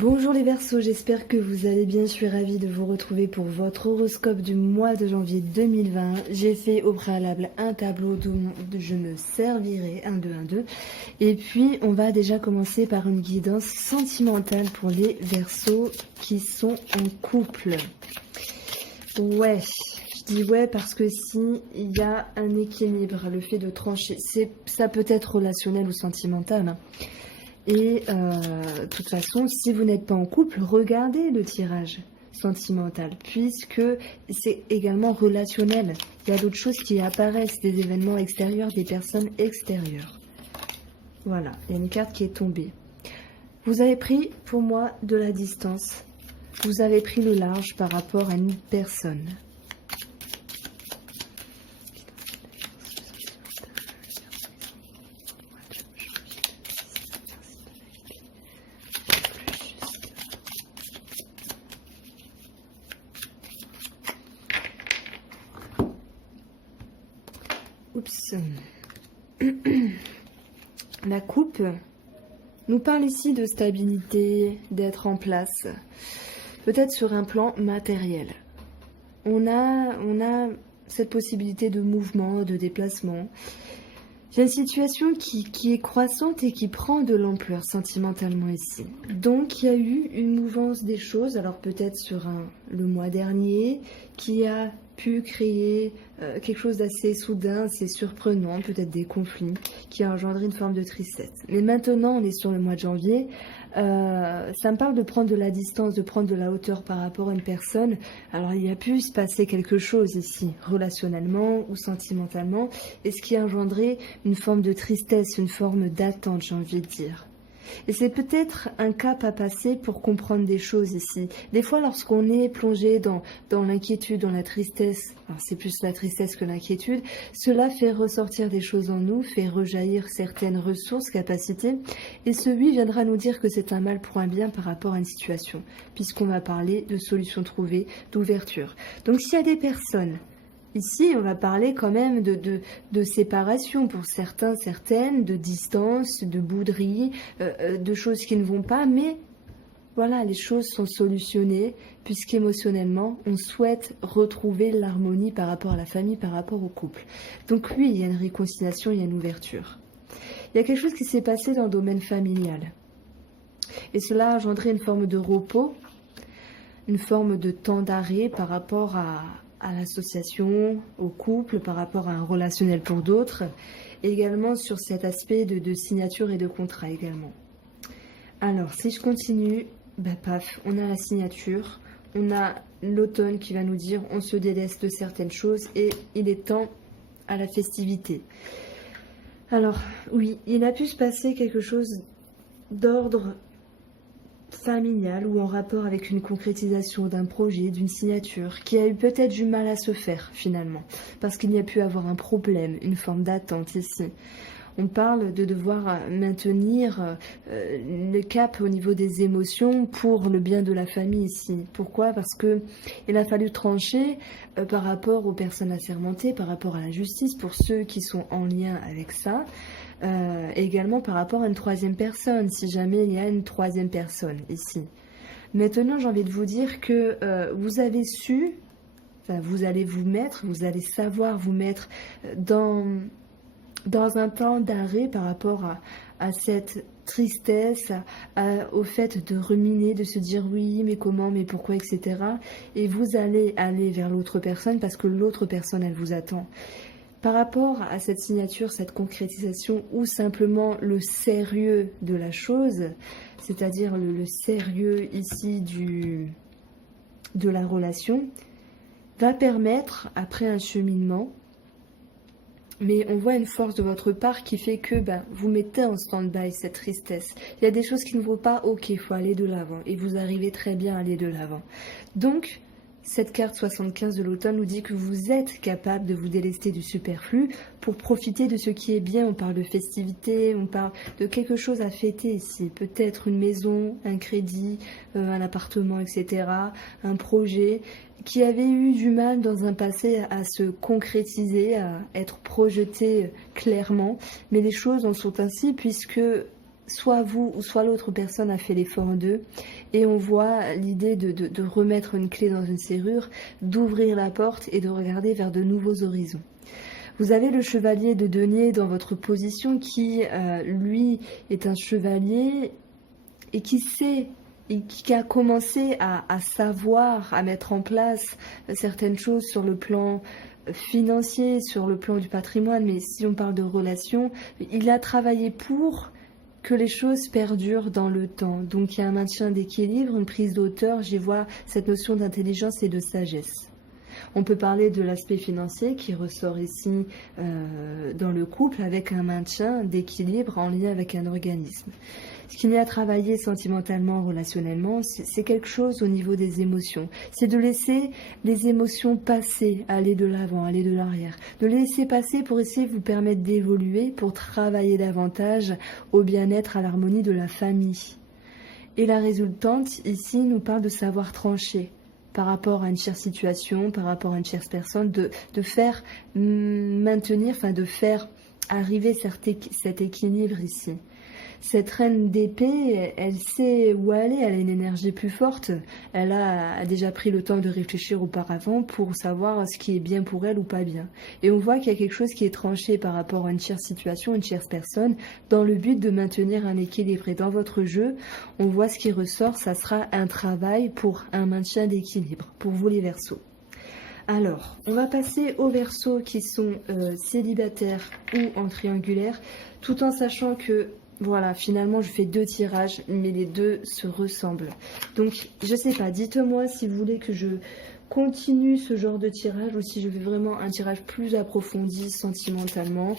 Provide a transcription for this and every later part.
Bonjour les Verseaux, j'espère que vous allez bien. Je suis ravie de vous retrouver pour votre horoscope du mois de janvier 2020. J'ai fait au préalable un tableau dont je me servirai, 1, 2, 1, 2. Et puis on va déjà commencer par une guidance sentimentale pour les Verseaux qui sont en couple. Ouais, je dis ouais parce que si il y a un équilibre, le fait de trancher, ça peut être relationnel ou sentimental, hein. Et de toute façon, si vous n'êtes pas en couple, regardez le tirage sentimental, puisque c'est également relationnel. Il y a d'autres choses qui apparaissent, des événements extérieurs, des personnes extérieures. Voilà, il y a une carte qui est tombée. Vous avez pris, pour moi, de la distance. Vous avez pris le large par rapport à une personne. Oups. La coupe nous parle ici de stabilité, d'être en place, peut-être sur un plan matériel. On a cette possibilité de mouvement, de déplacement. Il y a une situation qui est croissante et qui prend de l'ampleur sentimentalement ici. Donc il y a eu une mouvance des choses, alors peut-être sur le mois dernier, qui a pu créer quelque chose d'assez soudain, assez surprenant, peut-être des conflits, qui a engendré une forme de tristesse. Mais maintenant, on est sur le mois de janvier, ça me parle de prendre de la distance, de prendre de la hauteur par rapport à une personne. Alors il y a pu se passer quelque chose ici, relationnellement ou sentimentalement, et ce qui a engendré une forme de tristesse, une forme d'attente, j'ai envie de dire. Et c'est peut-être un cap à passer pour comprendre des choses ici. Des fois, lorsqu'on est plongé dans l'inquiétude, dans la tristesse, alors c'est plus la tristesse que l'inquiétude, cela fait ressortir des choses en nous, fait rejaillir certaines ressources, capacités, et ce oui viendra nous dire que c'est un mal pour un bien par rapport à une situation, puisqu'on va parler de solutions trouvées, d'ouverture. Donc s'il y a des personnes, ici, on va parler quand même de séparation pour certains, certaines, de distance, de bouderie, de choses qui ne vont pas, mais voilà, les choses sont solutionnées puisqu'émotionnellement, on souhaite retrouver l'harmonie par rapport à la famille, par rapport au couple. Donc oui, il y a une réconciliation, il y a une ouverture. Il y a quelque chose qui s'est passé dans le domaine familial. Et cela a engendré une forme de repos, une forme de temps d'arrêt par rapport à l'association, au couple, par rapport à un relationnel pour d'autres, et également sur cet aspect de signature et de contrat également. Alors, si je continue, paf, on a la signature, on a l'automne qui va nous dire on se déleste de certaines choses et il est temps à la festivité. Alors, oui, il a pu se passer quelque chose d'ordre familial ou en rapport avec une concrétisation d'un projet, d'une signature, qui a eu peut-être du mal à se faire finalement, parce qu'il y a pu avoir un problème, une forme d'attente ici. On parle de devoir maintenir le cap au niveau des émotions pour le bien de la famille ici. Pourquoi ? Parce que il a fallu trancher par rapport aux personnes assermentées, par rapport à la justice, pour ceux qui sont en lien avec ça. Également par rapport à une troisième personne, si jamais il y a une troisième personne ici. Maintenant, j'ai envie de vous dire que vous avez su, vous allez vous allez savoir vous mettre dans un temps d'arrêt par rapport à cette tristesse, au fait de ruminer, de se dire oui, mais comment, mais pourquoi, etc. Et vous allez aller vers l'autre personne parce que l'autre personne, elle vous attend. Par rapport à cette signature, cette concrétisation ou simplement le sérieux de la chose, c'est-à-dire le sérieux ici de la relation, va permettre, après un cheminement, mais on voit une force de votre part qui fait que vous mettez en stand-by cette tristesse. Il y a des choses qui ne vont pas, ok, il faut aller de l'avant. Et vous arrivez très bien à aller de l'avant. Donc, cette carte 75 de l'automne nous dit que vous êtes capable de vous délester du superflu pour profiter de ce qui est bien. On parle de festivité, on parle de quelque chose à fêter ici. Peut-être une maison, un crédit, un appartement, etc. Un projet qui avait eu du mal dans un passé à se concrétiser, à être projeté clairement. Mais les choses en sont ainsi puisque soit vous ou soit l'autre personne a fait l'effort d'eux, et on voit l'idée de remettre une clé dans une serrure, d'ouvrir la porte et de regarder vers de nouveaux horizons. Vous avez le chevalier de denier dans votre position qui, lui, est un chevalier et qui sait et qui a commencé à savoir, à mettre en place certaines choses sur le plan financier, sur le plan du patrimoine, mais si on parle de relations, il a travaillé pour que les choses perdurent dans le temps. Donc il y a un maintien d'équilibre, une prise d'auteur, j'y vois cette notion d'intelligence et de sagesse. On peut parler de l'aspect financier qui ressort ici dans le couple avec un maintien d'équilibre en lien avec un organisme. Ce qu'il y a à travailler sentimentalement, relationnellement, c'est quelque chose au niveau des émotions. C'est de laisser les émotions passer, aller de l'avant, aller de l'arrière. De les laisser passer pour essayer de vous permettre d'évoluer, pour travailler davantage au bien-être, à l'harmonie de la famille. Et la résultante, ici, nous parle de savoir trancher par rapport à une chère situation, par rapport à une chère personne, de faire maintenir, enfin de faire arriver cet équilibre ici. Cette reine d'épée, elle sait où aller, elle a une énergie plus forte, elle a déjà pris le temps de réfléchir auparavant pour savoir ce qui est bien pour elle ou pas bien. Et on voit qu'il y a quelque chose qui est tranché par rapport à une chère situation, une chère personne, dans le but de maintenir un équilibre. Et dans votre jeu, on voit ce qui ressort, ça sera un travail pour un maintien d'équilibre, pour vous les Verseaux. Alors, on va passer aux Verseaux qui sont célibataires ou en triangulaire, tout en sachant que voilà, finalement, je fais 2 tirages, mais les 2 se ressemblent. Donc, je sais pas, dites-moi si vous voulez que je continue ce genre de tirage ou si je fais vraiment un tirage plus approfondi sentimentalement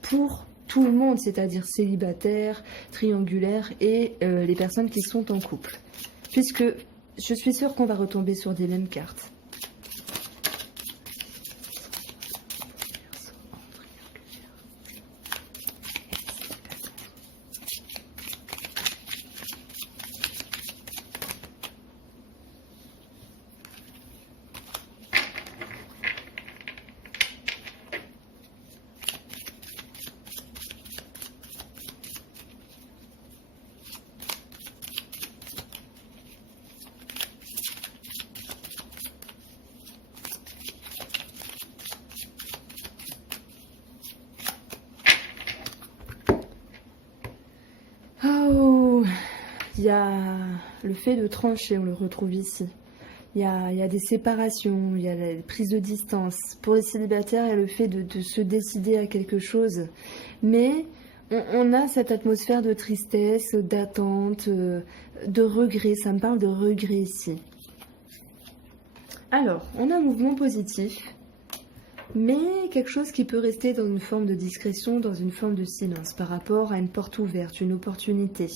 pour tout le monde, c'est-à-dire célibataire, triangulaire et les personnes qui sont en couple. Puisque je suis sûre qu'on va retomber sur des mêmes cartes. Oh, il y a le fait de trancher, on le retrouve ici. Il y a des séparations, il y a la prise de distance. Pour les célibataires, il y a le fait de se décider à quelque chose. Mais on a cette atmosphère de tristesse, d'attente, de regret. Ça me parle de regret ici. Alors, on a un mouvement positif, mais quelque chose qui peut rester dans une forme de discrétion, dans une forme de silence par rapport à une porte ouverte, une opportunité,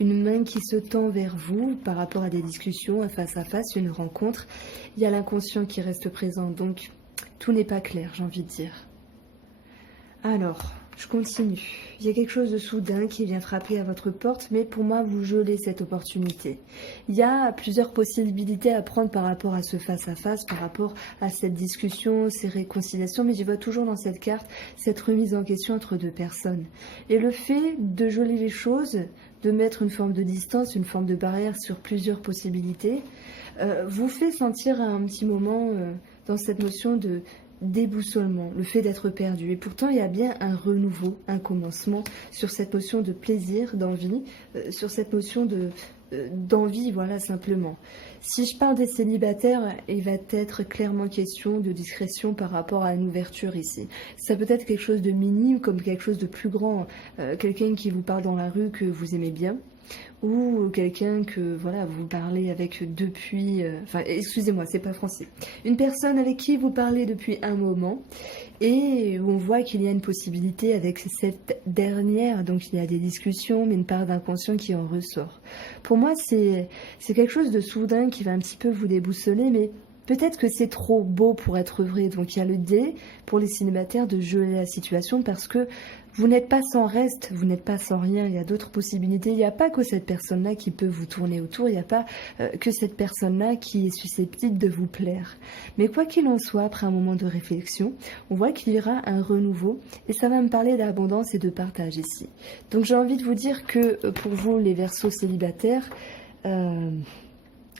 une main qui se tend vers vous par rapport à des discussions, un face à face, une rencontre. Il y a l'inconscient qui reste présent, donc tout n'est pas clair, j'ai envie de dire. Alors, je continue. Il y a quelque chose de soudain qui vient frapper à votre porte, mais pour moi, vous gelez cette opportunité. Il y a plusieurs possibilités à prendre par rapport à ce face-à-face, par rapport à cette discussion, ces réconciliations, mais je vois toujours dans cette carte cette remise en question entre 2 personnes. Et le fait de geler les choses, de mettre une forme de distance, une forme de barrière sur plusieurs possibilités, vous fait sentir à un petit moment dans cette notion de déboussolement, le fait d'être perdu. Et pourtant, il y a bien un renouveau, un commencement sur cette notion de plaisir, d'envie, sur cette notion d'envie, voilà, simplement. Si je parle des célibataires, il va être clairement question de discrétion par rapport à une ouverture ici. Ça peut être quelque chose de minime comme quelque chose de plus grand. Quelqu'un qui vous parle dans la rue que vous aimez bien, ou quelqu'un que voilà vous parlez avec depuis excusez-moi, c'est pas français, une personne avec qui vous parlez depuis un moment et où on voit qu'il y a une possibilité avec cette dernière, donc il y a des discussions mais une part d'inconscient qui en ressort. Pour moi c'est quelque chose de soudain qui va un petit peu vous déboussoler, mais Peut-être que c'est trop beau pour être vrai. Donc il y a le dé pour les célibataires de geler la situation parce que vous n'êtes pas sans reste, vous n'êtes pas sans rien. Il y a d'autres possibilités. Il n'y a pas que cette personne-là qui peut vous tourner autour. Il n'y a pas que cette personne-là qui est susceptible de vous plaire. Mais quoi qu'il en soit, après un moment de réflexion, on voit qu'il y aura un renouveau et ça va me parler d'abondance et de partage ici. Donc j'ai envie de vous dire que pour vous, les Verseaux célibataires, il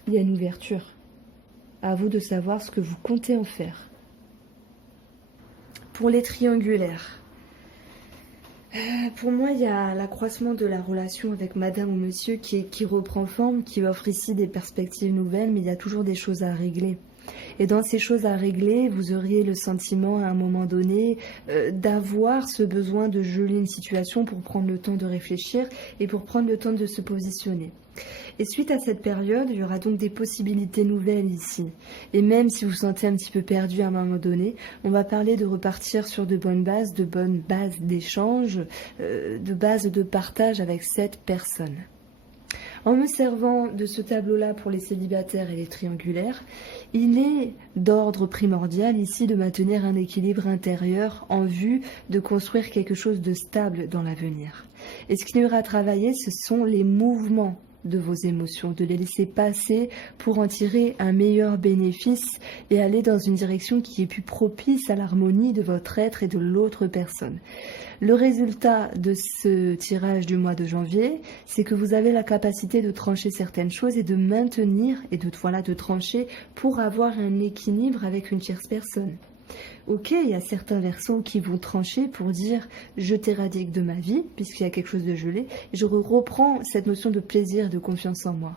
y a une ouverture. À vous de savoir ce que vous comptez en faire. Pour les triangulaires, pour moi, il y a l'accroissement de la relation avec madame ou monsieur qui reprend forme, qui offre ici des perspectives nouvelles, mais il y a toujours des choses à régler. Et dans ces choses à régler, vous auriez le sentiment à un moment donné d'avoir ce besoin de geler une situation pour prendre le temps de réfléchir et pour prendre le temps de se positionner. Et suite à cette période, il y aura donc des possibilités nouvelles ici. Et même si vous vous sentez un petit peu perdu à un moment donné, on va parler de repartir sur de bonnes bases d'échange, de bases de partage avec cette personne. En me servant de ce tableau-là pour les célibataires et les triangulaires, il est d'ordre primordial ici de maintenir un équilibre intérieur en vue de construire quelque chose de stable dans l'avenir. Et ce qu'il y aura à travailler, ce sont les mouvements de vos émotions, de les laisser passer pour en tirer un meilleur bénéfice et aller dans une direction qui est plus propice à l'harmonie de votre être et de l'autre personne. Le résultat de ce tirage du mois de janvier, c'est que vous avez la capacité de trancher certaines choses et de maintenir et de trancher pour avoir un équilibre avec une tierce personne. Ok, il y a certains Verseaux qui vont trancher pour dire je t'éradique de ma vie, puisqu'il y a quelque chose de gelé, et je reprends cette notion de plaisir et de confiance en moi.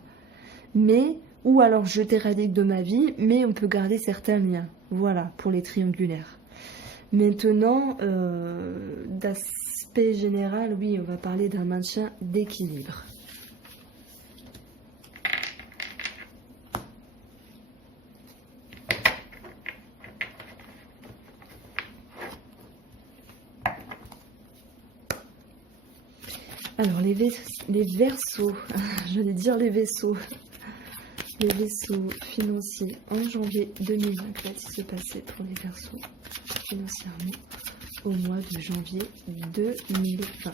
Mais, ou alors je t'éradique de ma vie, mais on peut garder certains liens. Voilà, pour les triangulaires. Maintenant, d'aspect général, oui, on va parler d'un maintien d'équilibre. Alors, les Verseaux, j'allais dire les vaisseaux financiers en janvier 2020, qu'est-ce qui se passait pour les Verseaux financièrement au mois de janvier 2020.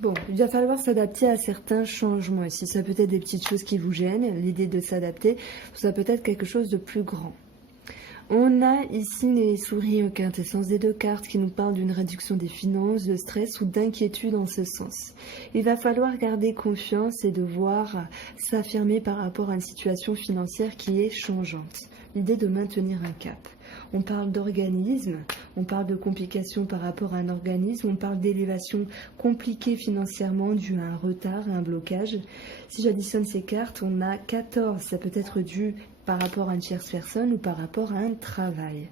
Bon, il va falloir s'adapter à certains changements ici. Ça peut être des petites choses qui vous gênent, l'idée de s'adapter, ça peut être quelque chose de plus grand. On a ici les souris en quintessence des deux cartes qui nous parlent d'une réduction des finances, de stress ou d'inquiétude en ce sens. Il va falloir garder confiance et devoir s'affirmer par rapport à une situation financière qui est changeante. L'idée de maintenir un cap. On parle d'organisme, on parle de complications par rapport à un organisme, on parle d'élévation compliquée financièrement due à un retard, à un blocage. Si j'additionne ces cartes, on a 14. Ça peut être dû par rapport à une tierce personne ou par rapport à un travail.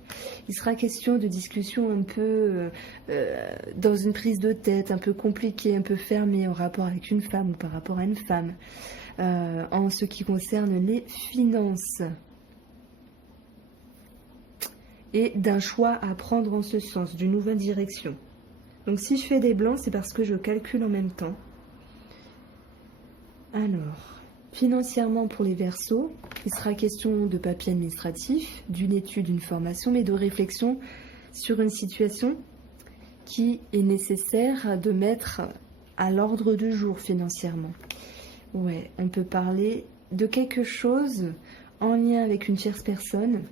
Il sera question de discussions un peu dans une prise de tête, un peu compliquée, un peu fermée en rapport avec une femme ou par rapport à une femme, en ce qui concerne les finances. Et d'un choix à prendre en ce sens, d'une nouvelle direction. Donc si je fais des blancs, c'est parce que je calcule en même temps. Alors, financièrement pour les Verseaux, il sera question de papier administratif, d'une étude, d'une formation, mais de réflexion sur une situation qui est nécessaire de mettre à l'ordre du jour financièrement. Ouais, on peut parler de quelque chose en lien avec une tierce personne.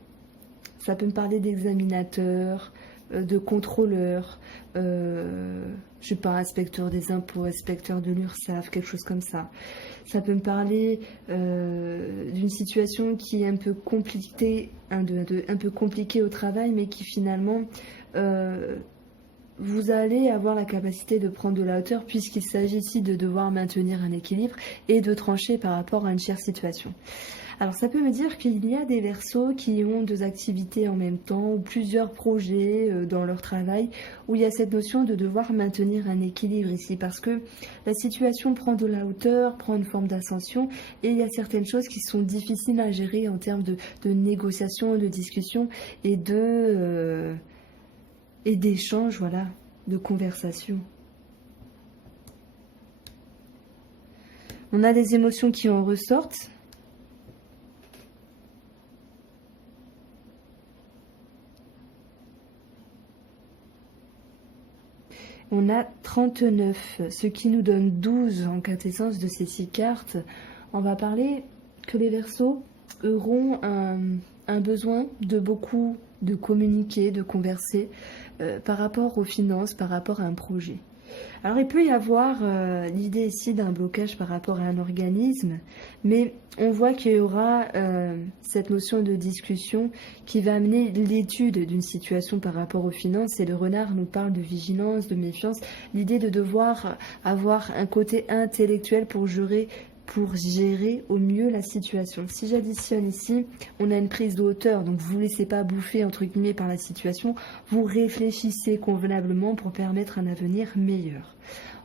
Ça peut me parler d'examinateur, de contrôleur, je sais pas, inspecteur des impôts, inspecteur de l'URSSAF, quelque chose comme ça. Ça peut me parler d'une situation qui est un peu compliquée, un peu compliquée au travail, mais qui finalement, vous allez avoir la capacité de prendre de la hauteur puisqu'il s'agit ici de devoir maintenir un équilibre et de trancher par rapport à une chère situation. Alors ça peut me dire qu'il y a des Verseaux qui ont deux activités en même temps ou plusieurs projets dans leur travail où il y a cette notion de devoir maintenir un équilibre ici parce que la situation prend de la hauteur, prend une forme d'ascension et il y a certaines choses qui sont difficiles à gérer en termes de négociation, de discussion et et d'échange, voilà, de conversation. On a des émotions qui en ressortent. On a 39, ce qui nous donne 12 en quintessence de ces 6 cartes. On va parler que les Verseaux auront un besoin de beaucoup de communiquer, de converser par rapport aux finances, par rapport à un projet. Alors il peut y avoir l'idée ici d'un blocage par rapport à un organisme, mais on voit qu'il y aura cette notion de discussion qui va amener l'étude d'une situation par rapport aux finances et le renard nous parle de vigilance, de méfiance, l'idée de devoir avoir un côté intellectuel pour gérer au mieux la situation. Si j'additionne ici, on a une prise de hauteur, donc vous ne laissez pas bouffer entre guillemets par la situation, vous réfléchissez convenablement pour permettre un avenir meilleur.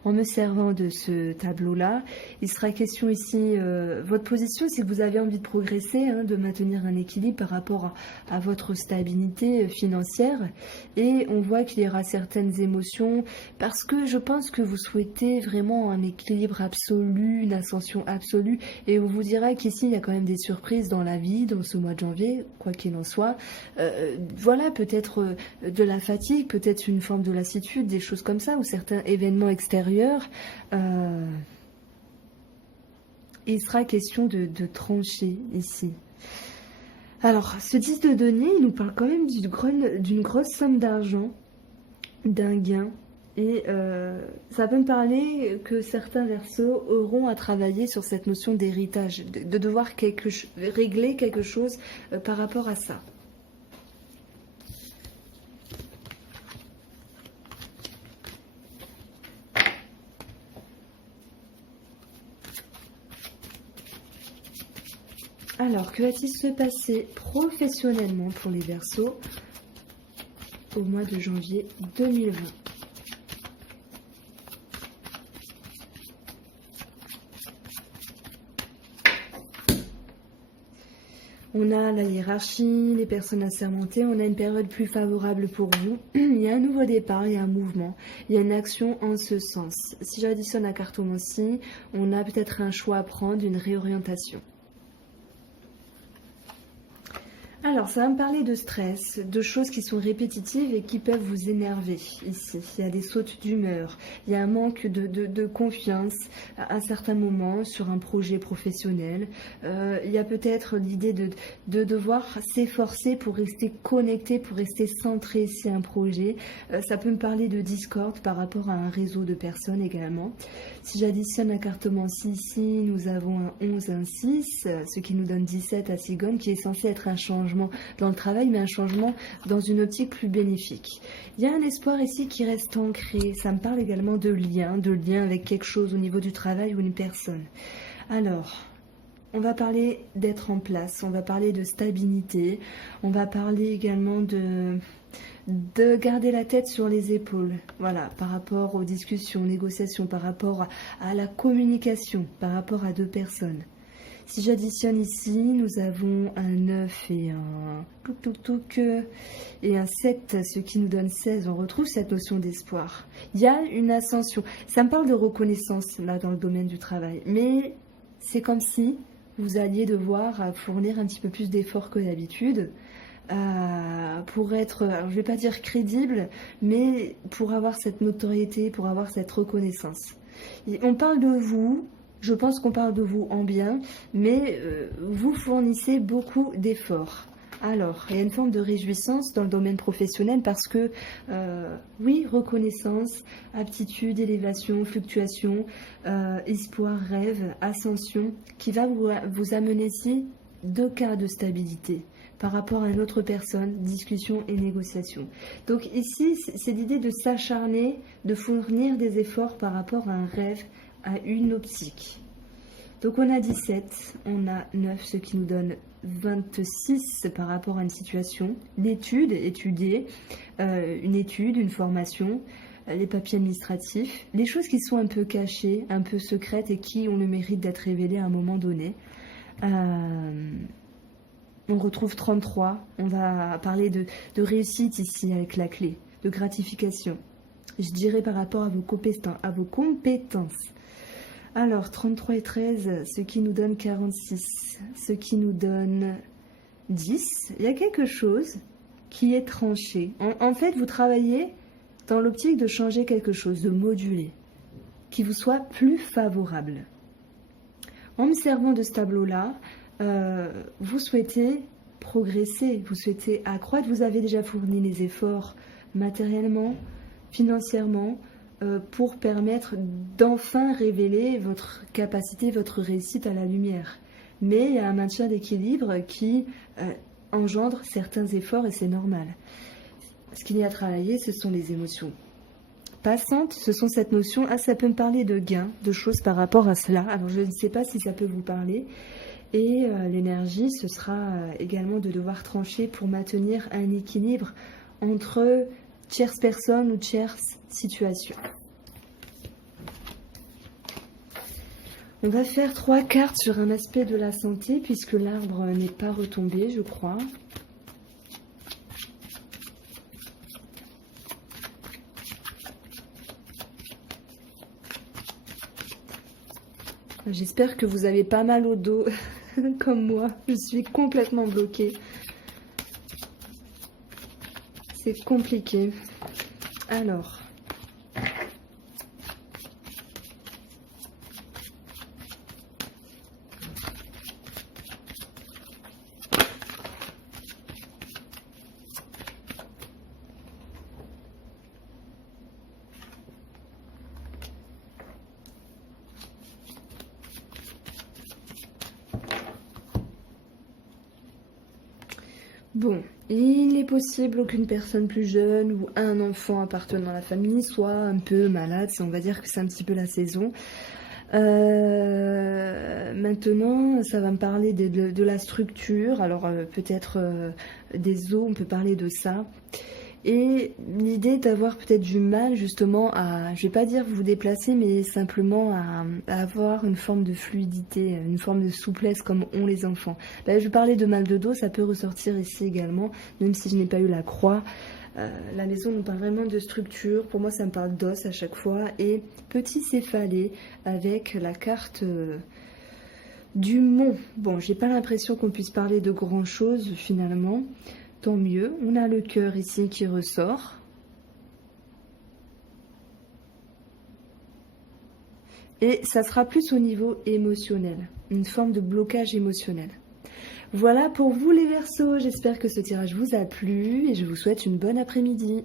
En me servant de ce tableau-là, il sera question ici, votre position, si vous avez envie de progresser, de maintenir un équilibre par rapport à votre stabilité financière. Et on voit qu'il y aura certaines émotions, parce que je pense que vous souhaitez vraiment un équilibre absolu, une ascension absolue. Et on vous dira qu'ici, il y a quand même des surprises dans la vie, dans ce mois de janvier, quoi qu'il en soit. Voilà, peut-être de la fatigue, peut-être une forme de lassitude, des choses comme ça, ou certains événements extérieurs. Il sera question de trancher ici. Alors, ce 10 de denier, il nous parle quand même d'une grosse somme d'argent, d'un gain. Et ça peut me parler que certains Verseaux auront à travailler sur cette notion d'héritage, de devoir régler quelque chose par rapport à ça. Alors, que va-t-il se passer professionnellement pour les Verseaux au mois de janvier 2020 ? On a la hiérarchie, les personnes assermentées, on a une période plus favorable pour vous. Il y a un nouveau départ, il y a un mouvement, il y a une action en ce sens. Si j'additionne la cartomancie, on a peut-être un choix à prendre, une réorientation. Alors, ça va me parler de stress, de choses qui sont répétitives et qui peuvent vous énerver ici. Il y a des sautes d'humeur, il y a un manque de confiance à certains moments sur un projet professionnel. Il y a peut-être l'idée de devoir s'efforcer pour rester connecté, pour rester centré sur un projet. Ça peut me parler de discorde par rapport à un réseau de personnes également. Si j'additionne la cartomancie ici, nous avons un 11, un 6, ce qui nous donne 17 à Sigone, qui est censé être un changement dans le travail, mais un changement dans une optique plus bénéfique. Il y a un espoir ici qui reste ancré. Ça me parle également de lien avec quelque chose au niveau du travail ou une personne. Alors, on va parler d'être en place, on va parler de stabilité, on va parler également de garder la tête sur les épaules, voilà, par rapport aux discussions, négociations, par rapport à la communication, par rapport à deux personnes. Si j'additionne ici, nous avons un 9 et un et un 7, ce qui nous donne 16. On retrouve cette notion d'espoir. Il y a une ascension. Ça me parle de reconnaissance, là, dans le domaine du travail. Mais c'est comme si vous alliez devoir fournir un petit peu plus d'efforts que d'habitude pour être, alors je ne vais pas dire crédible, mais pour avoir cette notoriété, pour avoir cette reconnaissance. Et on parle de vous. Je pense qu'on parle de vous en bien, mais vous fournissez beaucoup d'efforts. Alors, il y a une forme de réjouissance dans le domaine professionnel parce que, oui, reconnaissance, aptitude, élévation, fluctuation, espoir, rêve, ascension, qui va vous amener ici 2 cas de stabilité par rapport à une autre personne, discussion et négociation. Donc ici, c'est l'idée de s'acharner, de fournir des efforts par rapport à un rêve, à une optique. Donc on a 17, on a 9, ce qui nous donne 26 par rapport à une situation. L'étude, étudier, une étude, une formation, les papiers administratifs, les choses qui sont un peu cachées, un peu secrètes et qui ont le mérite d'être révélées à un moment donné. On retrouve 33, on va parler de réussite ici avec la clé, de gratification. Je dirais par rapport à vos compétences. Alors, 33 et 13, ce qui nous donne 46, ce qui nous donne 10. Il y a quelque chose qui est tranché. En fait, vous travaillez dans l'optique de changer quelque chose, de moduler, qui vous soit plus favorable. En me servant de ce tableau-là, vous souhaitez progresser, vous souhaitez accroître, vous avez déjà fourni les efforts matériellement, financièrement, pour permettre d'enfin révéler votre capacité, votre réussite à la lumière. Mais il y a un maintien d'équilibre qui engendre certains efforts et c'est normal. Ce qu'il y a à travailler, ce sont les émotions passantes, ce sont cette notion, ça peut me parler de gain, de choses par rapport à cela. Alors je ne sais pas si ça peut vous parler. Et l'énergie, ce sera également de devoir trancher pour maintenir un équilibre entre tierces personnes ou tierces situations. On va faire 3 cartes sur un aspect de la santé puisque l'arbre n'est pas retombé, je crois. J'espère que vous avez pas mal au dos comme moi. Je suis complètement bloquée. C'est compliqué. Alors. Bon, il est possible qu'une personne plus jeune ou un enfant appartenant à la famille soit un peu malade, on va dire que c'est un petit peu la saison. Maintenant, ça va me parler de la structure, alors peut-être des os, on peut parler de ça. Et l'idée d'avoir peut-être du mal justement à, je vais pas dire vous déplacer, mais simplement à avoir une forme de fluidité, une forme de souplesse comme ont les enfants. Là, je parlais de mal de dos, ça peut ressortir ici également, même si je n'ai pas eu la croix. La maison nous parle vraiment de structure, pour moi ça me parle d'os à chaque fois, et petit céphalée avec la carte du mont. Bon, j'ai pas l'impression qu'on puisse parler de grand chose finalement. Tant mieux, on a le cœur ici qui ressort. Et ça sera plus au niveau émotionnel, une forme de blocage émotionnel. Voilà pour vous les Verseaux, j'espère que ce tirage vous a plu et je vous souhaite une bonne après-midi.